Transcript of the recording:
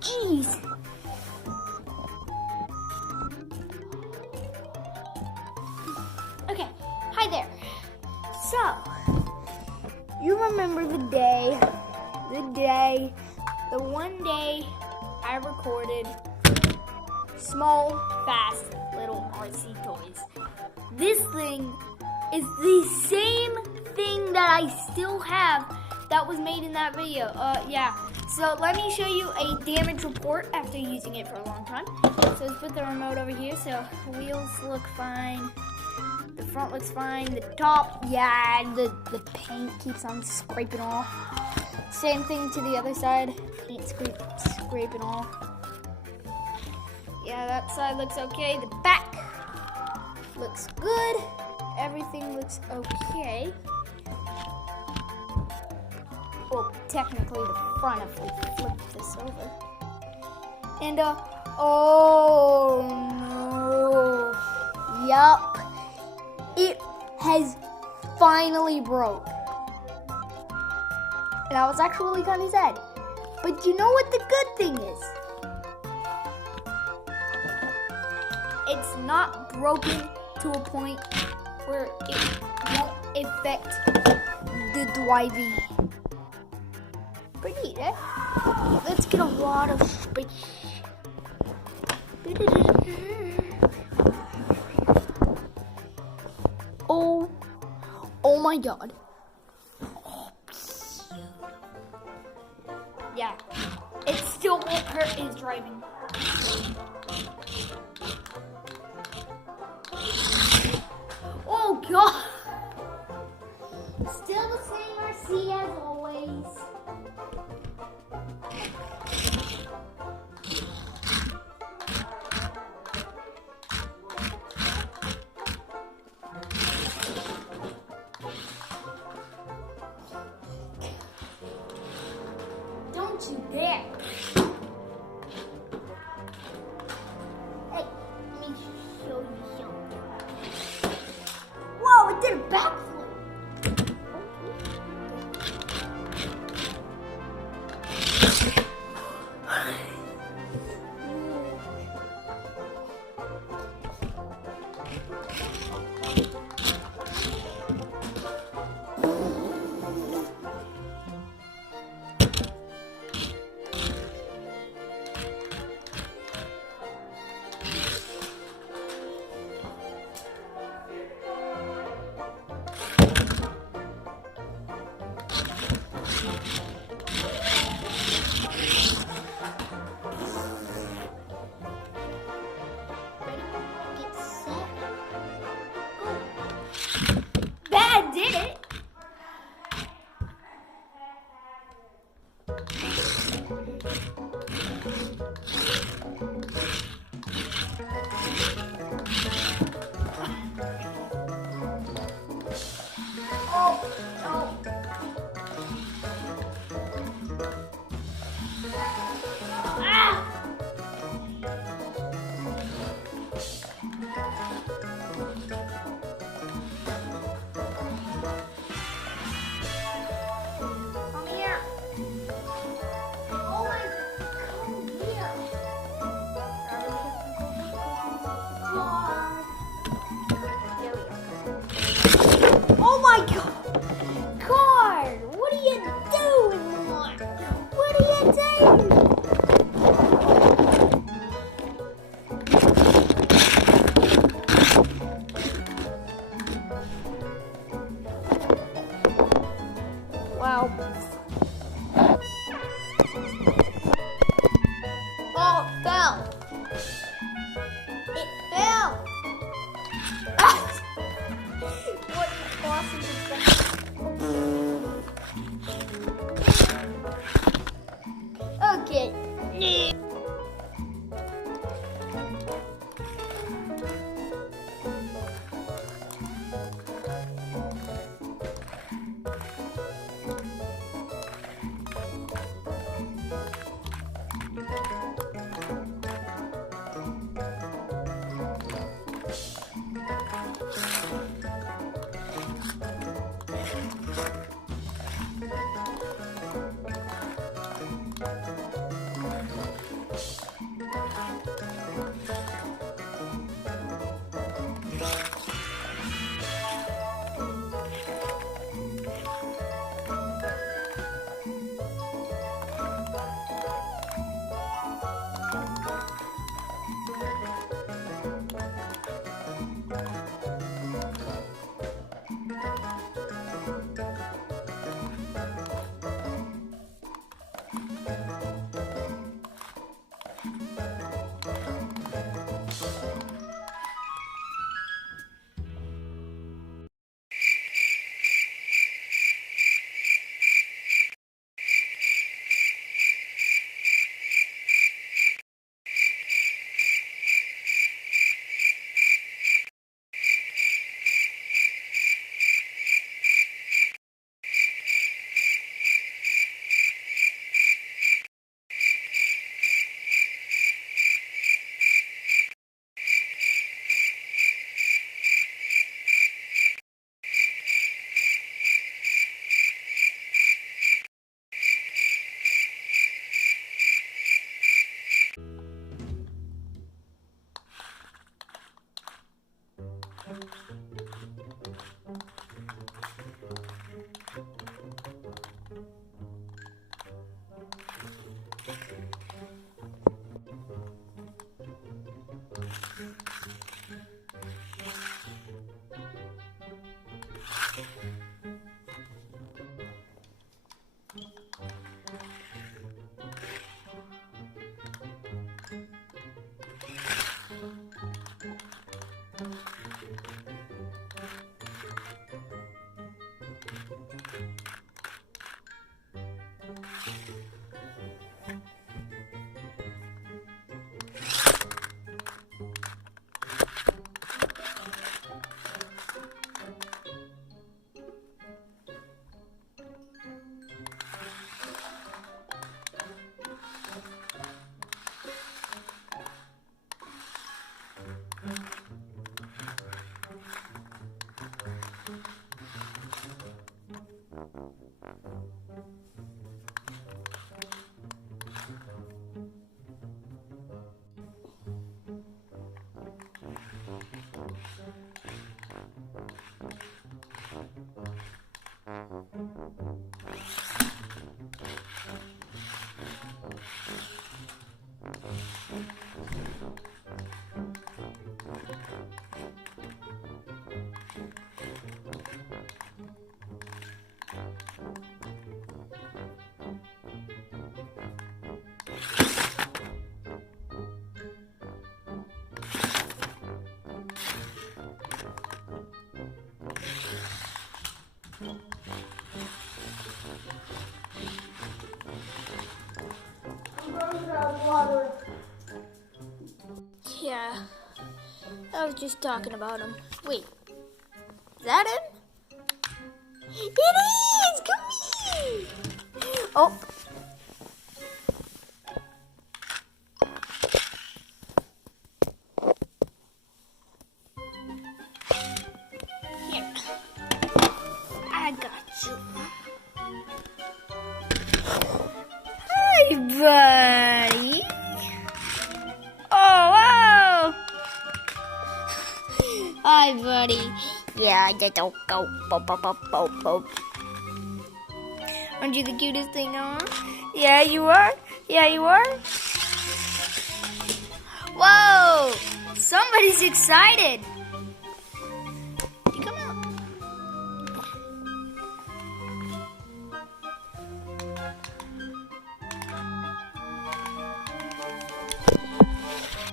Jeez. Okay, hi there. So, you remember the one day I recorded small, fast, little RC toys. This thing is the same thing that I still have that was made in that video. Yeah. So let me show you a damage report after using it for a long time. So let's put the remote over here. So wheels look fine. The front looks fine. The top, yeah, the paint keeps on scraping off. Same thing to the other side. Paint scraping off. Yeah, that side looks okay. The back looks good. Everything looks okay. Well, technically the front if we flip this over. And, oh no. Yup. It has finally broke. And I was actually kind of sad. But you know what the good thing is? It's not broken to a point where it won't affect the driving. Pretty neat, eh? Let's get a lot of space. Oh my God. Yeah, it still won't hurt his driving. Oh God. Still the same RC as always. Don't you dare. Hey, let me show you something. Whoa, it did a backflip. Oh my God! Car! What are you doing? What are you doing? Wow. Oh, it fell. It fell. Ah! What awesome is that? Okay. Yeah, I was just talking about him. Wait, is that him? It is! Come here! Oh. Here. I got you. Hi, buddy. Oh, wow. Hi, buddy. Yeah, I just don't go. Aren't you the cutest thing on? Yeah, you are. Yeah, you are. Whoa! Somebody's excited.